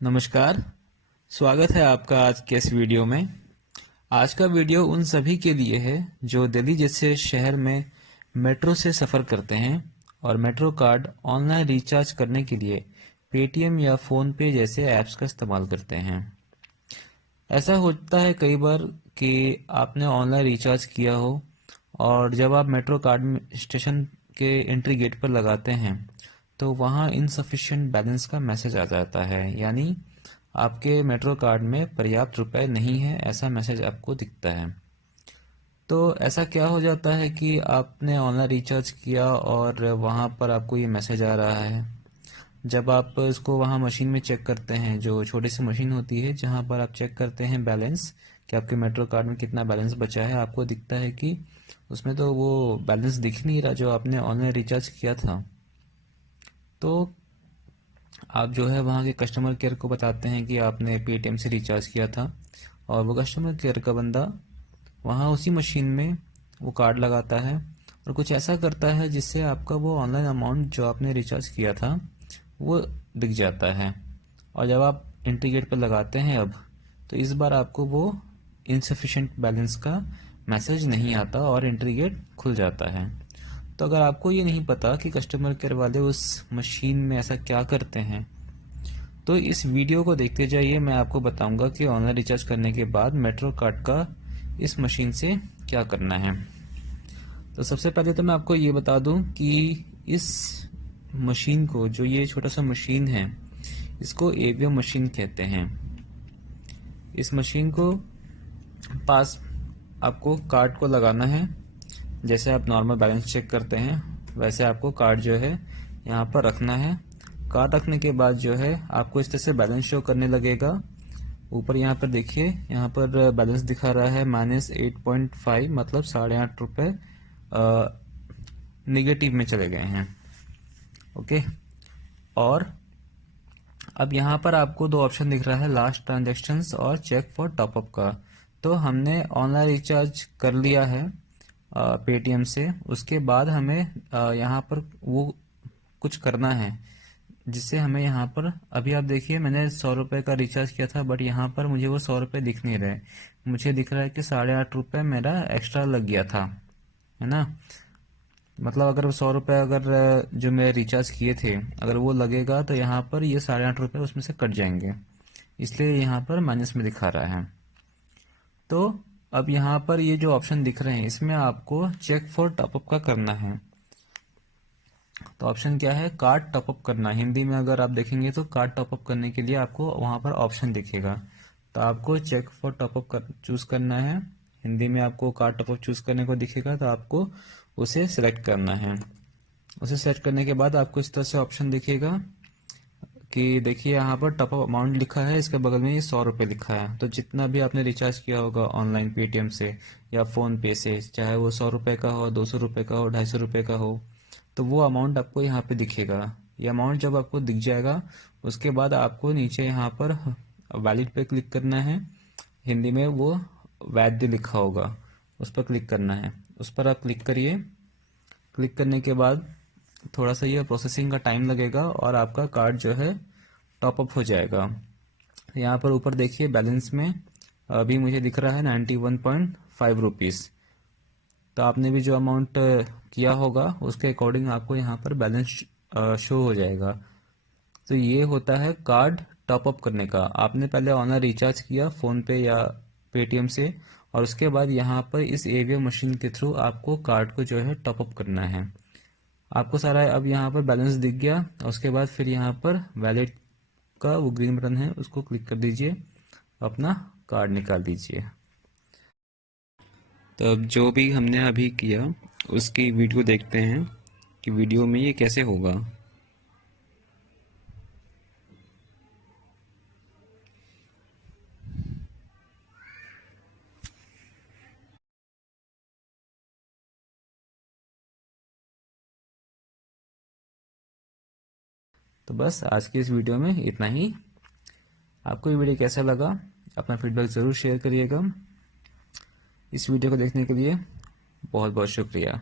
नमस्कार। स्वागत है आपका आज के इस वीडियो में। आज का वीडियो उन सभी के लिए है जो दिल्ली जैसे शहर में मेट्रो से सफ़र करते हैं और मेट्रो कार्ड ऑनलाइन रिचार्ज करने के लिए पेटीएम या फ़ोन पे जैसे ऐप्स का इस्तेमाल करते हैं। ऐसा होता है कई बार कि आपने ऑनलाइन रिचार्ज किया हो और जब आप मेट्रो कार्ड स्टेशन के एंट्री गेट पर लगाते हैं तो वहाँ इनसफिशिएंट बैलेंस का मैसेज आ जाता है, यानी आपके मेट्रो कार्ड में पर्याप्त रुपए नहीं है, ऐसा मैसेज आपको दिखता है। तो ऐसा क्या हो जाता है कि आपने ऑनलाइन रिचार्ज किया और वहाँ पर आपको ये मैसेज आ रहा है। जब आप इसको वहाँ मशीन में चेक करते हैं, जो छोटी सी मशीन होती है जहाँ पर आप चेक करते हैं बैलेंस कि आपके मेट्रो कार्ड में कितना बैलेंस बचा है, आपको दिखता है कि उसमें तो वो बैलेंस दिख नहीं रहा जो आपने ऑनलाइन रिचार्ज किया था। तो आप जो है वहाँ के कस्टमर केयर को बताते हैं कि आपने पेटीएम से रिचार्ज किया था और वो कस्टमर केयर का बंदा वहाँ उसी मशीन में वो कार्ड लगाता है और कुछ ऐसा करता है जिससे आपका वो ऑनलाइन अमाउंट जो आपने रिचार्ज किया था वो दिख जाता है। और जब आप एंट्री गेट पर लगाते हैं अब, तो इस बार आपको वो इनसफिशिएंट बैलेंस का मैसेज नहीं आता और एंट्री गेट खुल जाता है। तो अगर आपको ये नहीं पता कि कस्टमर केयर वाले उस मशीन में ऐसा क्या करते हैं, तो इस वीडियो को देखते जाइए। मैं आपको बताऊंगा कि ऑनलाइन रिचार्ज करने के बाद मेट्रो कार्ड का इस मशीन से क्या करना है। तो सबसे पहले तो मैं आपको ये बता दूं कि इस मशीन को, जो ये छोटा सा मशीन है, इसको एवीएम मशीन कहते हैं। इस मशीन को पास आपको कार्ड को लगाना है। जैसे आप नॉर्मल बैलेंस चेक करते हैं वैसे आपको कार्ड जो है यहाँ पर रखना है। कार्ड रखने के बाद जो है आपको इस तरह से बैलेंस शो करने लगेगा। ऊपर यहाँ पर देखिए, यहाँ पर बैलेंस दिखा रहा है -8.5, मतलब 8.5 रुपये निगेटिव में चले गए हैं। ओके। और अब यहाँ पर आपको दो ऑप्शन दिख रहा है, लास्ट ट्रांजेक्शन्स और चेक फॉर टॉपअप का। तो हमने ऑनलाइन रिचार्ज कर लिया है पेटीएम से, उसके बाद हमें यहाँ पर वो कुछ करना है जिससे हमें यहाँ पर, अभी आप देखिए मैंने 100 रुपये का रिचार्ज किया था बट यहाँ पर मुझे वो 100 रुपये दिख नहीं रहे। मुझे दिख रहा है कि 8.5 रुपये मेरा एक्स्ट्रा लग गया था, है ना। मतलब अगर 100 रुपये अगर जो मैं रिचार्ज किए थे अगर वो लगेगा तो यहाँ पर ये 8.5 रुपये उसमें से कट जाएंगे, इसलिए यहाँ पर माइनस में दिखा रहा है। तो अब यहाँ पर ये जो ऑप्शन दिख रहे हैं इसमें आपको चेक फॉर टॉपअप का करना है। तो ऑप्शन क्या है, कार्ड टॉपअप करना। हिंदी में अगर आप देखेंगे तो कार्ड टॉपअप करने के लिए आपको वहाँ पर ऑप्शन दिखेगा। तो आपको चेक फॉर टॉपअप चूज करना है। हिंदी में आपको कार्ड टॉपअप चूज करने को दिखेगा तो आपको उसे सिलेक्ट करना है। उसे सेलेक्ट करने के बाद आपको इस तरह से ऑप्शन दिखेगा कि देखिए यहाँ पर टॉपअप अमाउंट लिखा है, इसके बगल में ये 100 रुपये लिखा है। तो जितना भी आपने रिचार्ज किया होगा ऑनलाइन पेटीएम से या फ़ोन पे से, चाहे वो 100 रुपये का हो, 200 रुपये का हो, 250 रुपये का हो, तो वो अमाउंट आपको यहाँ पे दिखेगा। ये अमाउंट जब आपको दिख जाएगा उसके बाद आपको नीचे यहाँ पर वैलिड पे क्लिक करना है। हिंदी में वो वैध लिखा होगा, उस पर क्लिक करना है। उस पर आप क्लिक करिए। क्लिक करने के बाद थोड़ा सा ये प्रोसेसिंग का टाइम लगेगा और आपका कार्ड जो है टॉपअप हो जाएगा। यहाँ पर ऊपर देखिए बैलेंस में अभी मुझे दिख रहा है 91.5 रुपीज़। तो आपने भी जो अमाउंट किया होगा उसके अकॉर्डिंग आपको यहाँ पर बैलेंस शो हो जाएगा। तो ये होता है कार्ड टॉपअप करने का। आपने पहले ऑनलाइन रिचार्ज किया फ़ोन पे या पेटीएम से और उसके बाद यहाँ पर इस एवीएम मशीन के थ्रू आपको कार्ड को जो है टॉपअप करना है। आपको सारा अब यहाँ पर बैलेंस दिख गया। उसके बाद फिर यहाँ पर वैलेट का वो ग्रीन बटन है उसको क्लिक कर दीजिए, अपना कार्ड निकाल दीजिए। तो अब जो भी हमने अभी किया उसकी वीडियो देखते हैं कि वीडियो में ये कैसे होगा। तो बस आज की इस वीडियो में इतना ही। आपको ये वीडियो कैसा लगा अपना फीडबैक ज़रूर शेयर करिएगा। इस वीडियो को देखने के लिए बहुत बहुत शुक्रिया।